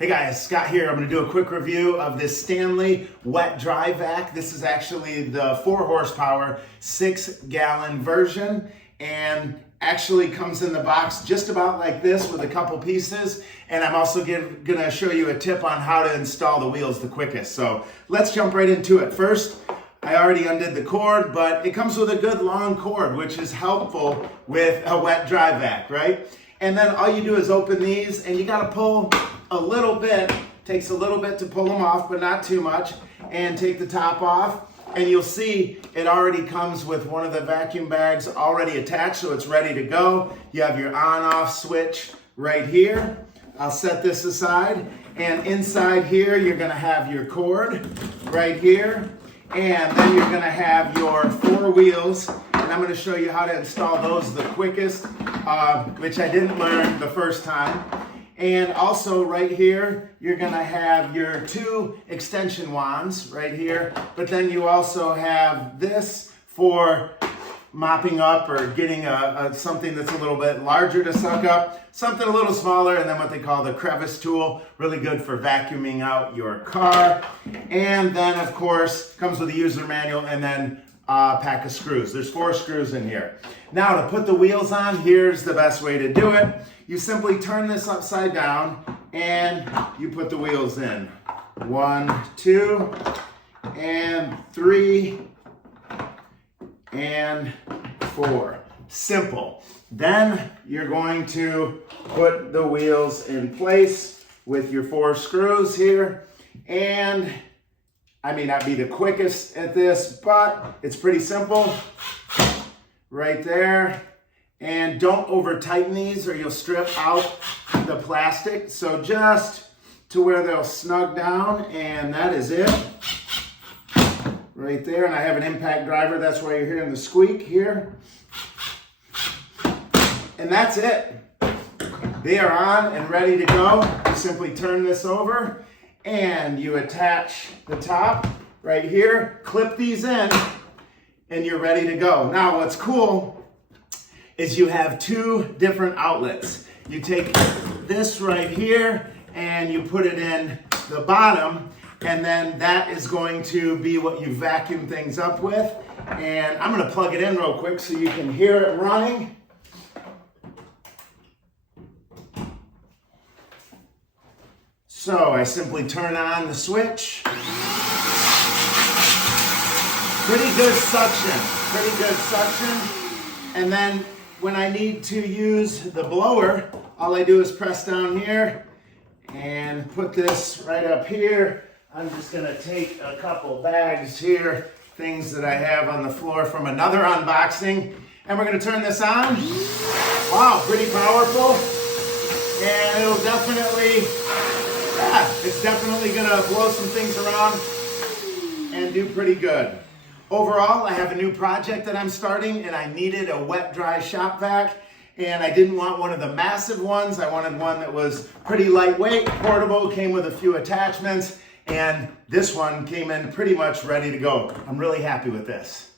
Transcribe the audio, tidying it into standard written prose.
Hey guys, Scott here. I'm going to do a quick review of this Stanley Wet Dry Vac. This is actually the 4 horsepower, 6-gallon version, and actually comes in the box just about like this with a couple pieces. And I'm also going to show you a tip on how to install the wheels the quickest. So let's jump right into it. First, I already undid the cord, but it comes with a good long cord, which is helpful with a wet dry vac, right? And then all you do is open these, and you got to pull a little bit. Takes a little bit to pull them off, but not too much. And take the top off, and you'll see it already comes with one of the vacuum bags already attached, so it's ready to go. You have your on-off switch right here. I'll set this aside, and inside here you're going to have your cord right here, and then you're going to have your 4 wheels, and I'm going to show you how to install those the quickest, which I didn't learn the first time. And also right here, you're gonna have your 2 extension wands right here, but then you also have this for mopping up or getting something that's a little bit larger to suck up, something a little smaller, and then what they call the crevice tool, really good for vacuuming out your car. And then of course, comes with a user manual and then a pack of screws. There's 4 screws in here. Now to put the wheels on, here's the best way to do it. You simply turn this upside down and you put the wheels in. 1, 2, and 3, and 4. Simple. Then you're going to put the wheels in place with your 4 screws here. And I may not be the quickest at this, but it's pretty simple. Right there. And don't over tighten these or you'll strip out the plastic. So just to where they'll snug down, and that is it. Right there. And I have an impact driver, that's why you're hearing the squeak here. And that's it. They are on and ready to go. You simply turn this over and you attach the top right here, clip these in, and you're ready to go. Now what's cool is you have 2 different outlets. You take this right here and you put it in the bottom, and then that is going to be what you vacuum things up with. And I'm gonna plug it in real quick so you can hear it running. So I simply turn on the switch. Pretty good suction. And then when I need to use the blower, all I do is press down here and put this right up here. I'm just gonna take a couple bags here, things that I have on the floor from another unboxing, and we're gonna turn this on. Wow, pretty powerful. And it'll definitely, it's definitely gonna blow some things around and do pretty good. Overall, I have a new project that I'm starting, and I needed a wet dry shop vac, and I didn't want one of the massive ones. I wanted one that was pretty lightweight, portable, came with a few attachments, and this one came in pretty much ready to go. I'm really happy with this.